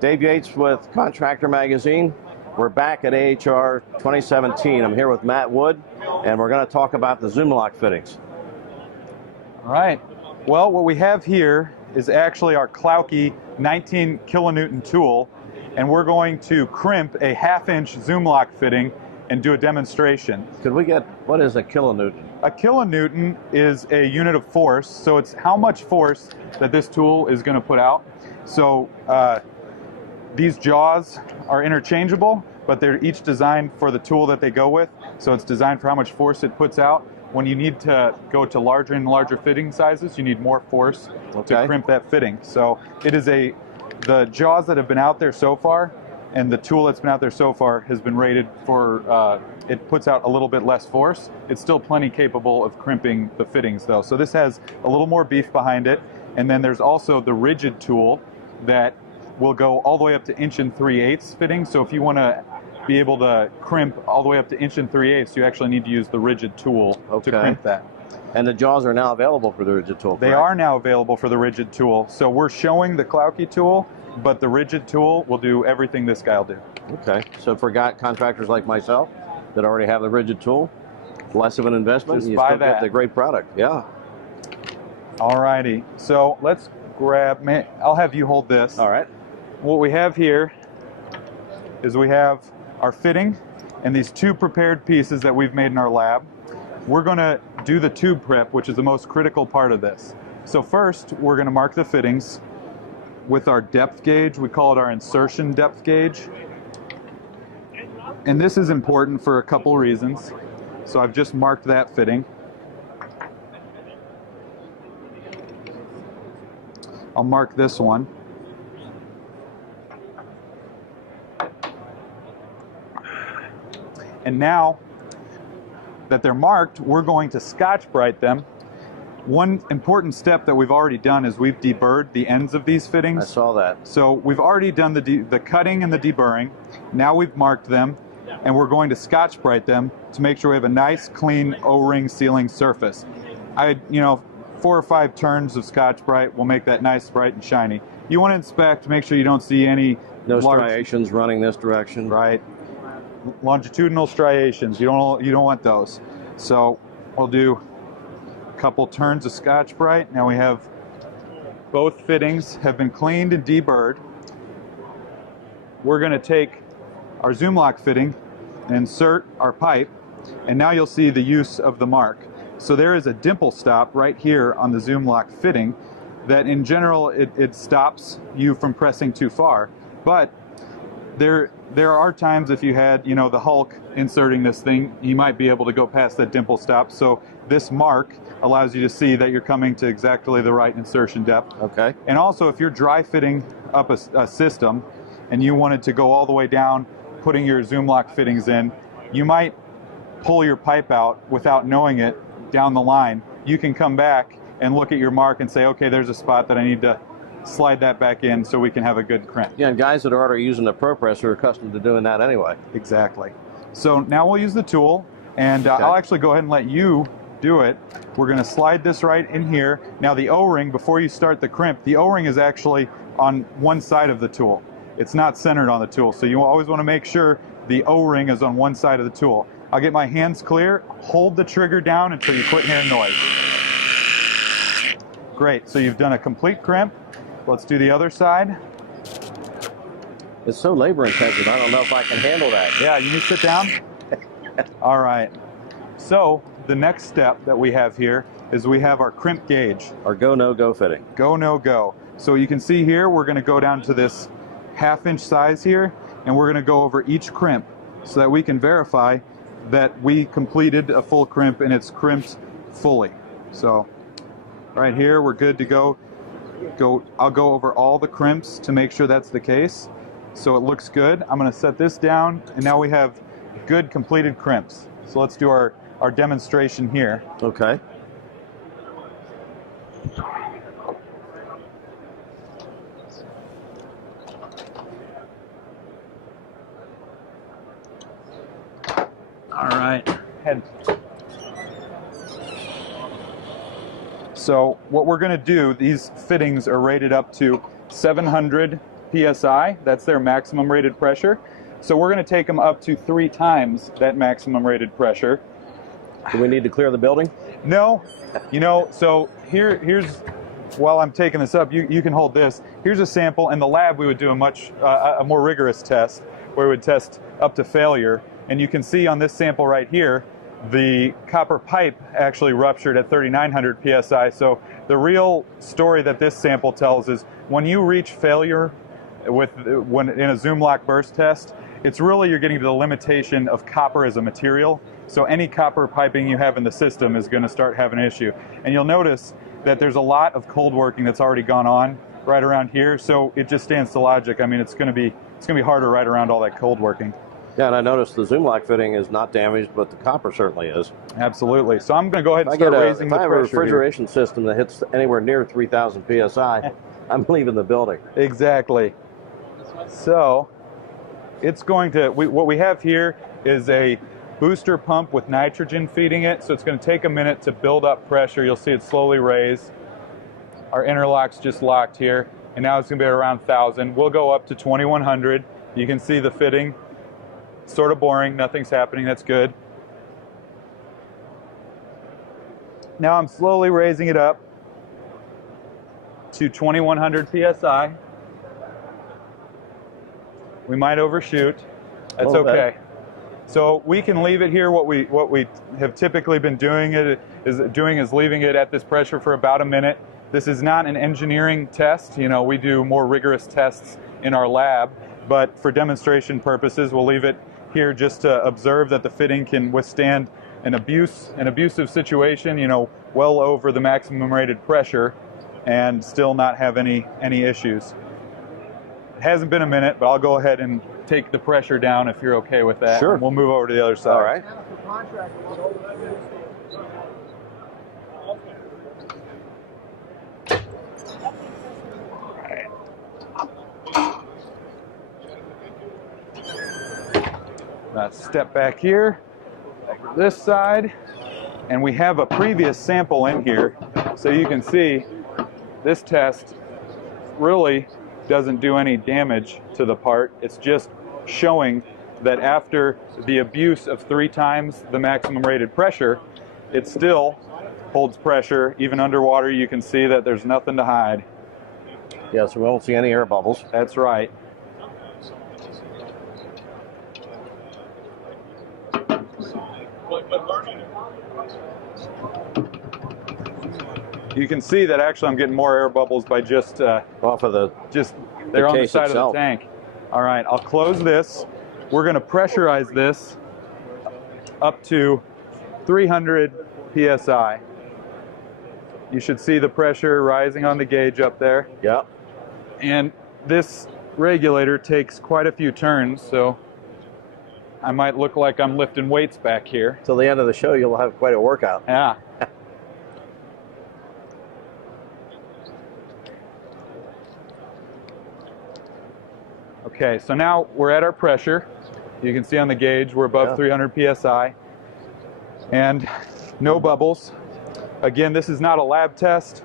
Dave Yates with Contractor Magazine. We're back at AHR 2017. I'm here with Matt Wood, and we're going to talk about the Zoomlock fittings. All right. Well, what we have here is actually our Klauke 19 kilonewton tool, and we're going to crimp a 1/2-inch Zoomlock fitting and do a demonstration. Could we get, what is a kilonewton? A kilonewton is a unit of force, so it's how much force that this tool is going to put out. So these jaws are interchangeable, but they're each designed for the tool that they go with. So it's designed for how much force it puts out. When you need to go to larger and larger fitting sizes, you need more force to crimp that fitting. So it is the jaws that have been out there so far and the tool that's been out there so far has been rated for, it puts out a little bit less force. It's still plenty capable of crimping the fittings though. So this has a little more beef behind it. And then there's also the rigid tool that will go all the way up to 1 3/8 fitting. So if you want to be able to crimp all the way up to 1 3/8, you actually need to use the rigid tool to crimp that. And the jaws are now available for the rigid tool, correct? They are now available for the rigid tool. So we're showing the Klauke tool, but the rigid tool will do everything this guy will do. Okay, so for contractors like myself that already have the rigid tool, less of an investment, just you buy still that. get the great product. Yeah. Alrighty, so let's grab, I'll have you hold this. All right. What we have here is we have our fitting and these two prepared pieces that we've made in our lab. We're going to do the tube prep, which is the most critical part of this. So first, we're going to mark the fittings with our depth gauge. We call it our insertion depth gauge. And this is important for a couple reasons. So I've just marked that fitting. I'll mark this one. And now that they're marked, we're going to Scotch-Brite them. One important step that we've already done is we've deburred the ends of these fittings. I saw that. So we've already done the cutting and the deburring. Now we've marked them, and we're going to Scotch-Brite them to make sure we have a nice, clean O-ring sealing surface. 4 or 5 turns of Scotch-Brite will make that nice, bright, and shiny. You want to inspect, make sure you don't see any no striations running this direction. Right. Longitudinal striations, you don't want those. So we'll do a couple turns of Scotch-Brite. Now we have both fittings have been cleaned and deburred. We're going to take our Zoomlock fitting and insert our pipe, and now you'll see the use of the mark. So there is a dimple stop right here on the Zoomlock fitting that in general it stops you from pressing too far, but there are times if you had, the Hulk inserting this thing, you might be able to go past that dimple stop. So this mark allows you to see that you're coming to exactly the right insertion depth. Okay. And also if you're dry fitting up a system and you wanted to go all the way down, putting your Zoomlock fittings in, you might pull your pipe out without knowing it down the line. You can come back and look at your mark and say, okay, there's a spot that I need to slide that back in so we can have a good crimp. Yeah, and guys that are already using the ProPress are accustomed to doing that anyway. Exactly. So now we'll use the tool, and I'll actually go ahead and let you do it. We're going to slide this right in here. Now the O-ring, before you start the crimp, the O-ring is actually on one side of the tool. It's not centered on the tool, so you always want to make sure the O-ring is on one side of the tool. I'll get my hands clear, hold the trigger down until you quit hearing noise. Great, so you've done a complete crimp. Let's do the other side. It's so labor intensive, I don't know if I can handle that. Yeah, you need to sit down. All right. So the next step that we have here is we have our crimp gauge. Our go, no go fitting. Go, no go. So you can see here, we're going to go down to this 1/2-inch size here, and we're going to go over each crimp so that we can verify that we completed a full crimp and it's crimped fully. So right here, we're good to go. I'll go over all the crimps to make sure that's the case. So it looks good. I'm going to set this down, and now we have good completed crimps. So let's do our demonstration here. Okay. All right. So what we're going to do, these fittings are rated up to 700 PSI. That's their maximum rated pressure. So we're going to take them up to 3 times that maximum rated pressure. Do we need to clear the building? No, you know, so here's, while I'm taking this up, you can hold this. Here's a sample. In the lab, we would do a more rigorous test where we would test up to failure. And you can see on this sample right here, the copper pipe actually ruptured at 3,900 PSI. So the real story that this sample tells is when you reach failure in a Zoomlock burst test, it's really you're getting to the limitation of copper as a material. So any copper piping you have in the system is going to start having an issue. And you'll notice that there's a lot of cold working that's already gone on right around here. So it just stands to logic. I mean, it's going to be harder right around all that cold working. Yeah, and I noticed the Zoomlock fitting is not damaged, but the copper certainly is. Absolutely. So I'm going to go ahead and start raising the pressure. If I have a refrigeration system that hits anywhere near 3,000 PSI, I'm leaving the building. Exactly. So it's going to, what we have here is a booster pump with nitrogen feeding it. So it's going to take a minute to build up pressure. You'll see it slowly raise. Our interlock's just locked here. And now it's going to be around 1,000. We'll go up to 2,100. You can see the fitting. Sort of boring, nothing's happening, that's good. Now I'm slowly raising it up to 2,100 PSI. We might overshoot, that's okay. So we can leave it here. What we have typically been doing is leaving it at this pressure for about a minute. This is not an engineering test, you know, we do more rigorous tests in our lab, but for demonstration purposes, we'll leave it here just to observe that the fitting can withstand an abusive situation, you know, well over the maximum rated pressure and still not have any issues. It hasn't been a minute, but I'll go ahead and take the pressure down if you're okay with that. Sure. And we'll move over to the other side. All right. Step back here, back to this side, and we have a previous sample in here, so you can see this test really doesn't do any damage to the part. It's just showing that after the abuse of 3 times the maximum rated pressure, it still holds pressure. Even underwater, you can see that there's nothing to hide. Yes, we won't see any air bubbles. That's right. You can see that actually I'm getting more air bubbles by just off of they're on the side of the tank. All right, I'll close this. We're going to pressurize this up to 300 PSI. You should see the pressure rising on the gauge up there. Yep. And this regulator takes quite a few turns, so I might look like I'm lifting weights back here. Till the end of the show, you'll have quite a workout. Yeah. Okay, so now we're at our pressure. You can see on the gauge we're above 300 PSI. And no bubbles. Again, this is not a lab test,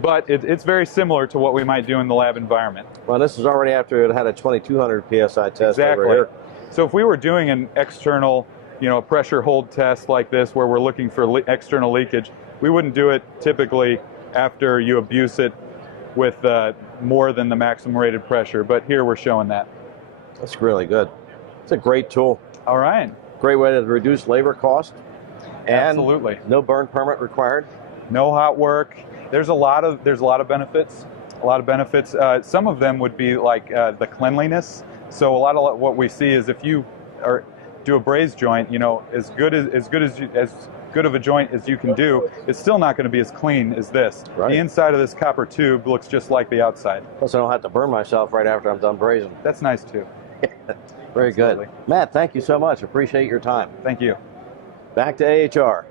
but it's very similar to what we might do in the lab environment. Well, this is already after it had a 2,200 PSI test exactly. over here. So if we were doing an external, you know, pressure hold test like this where we're looking for external leakage, we wouldn't do it typically after you abuse it with more than the maximum rated pressure, but here we're showing that. That's really good. It's a great tool. All right. Great way to reduce labor cost. And absolutely. No burn permit required. No hot work. There's a lot of benefits. Some of them would be like the cleanliness. So a lot of what we see is if you do a braze joint, you know, as good of a joint as you can do, it's still not going to be as clean as this. Right. The inside of this copper tube looks just like the outside. Plus I don't have to burn myself right after I'm done brazing. That's nice too. Very good. Matt, thank you so much. Appreciate your time. Thank you. Back to AHR.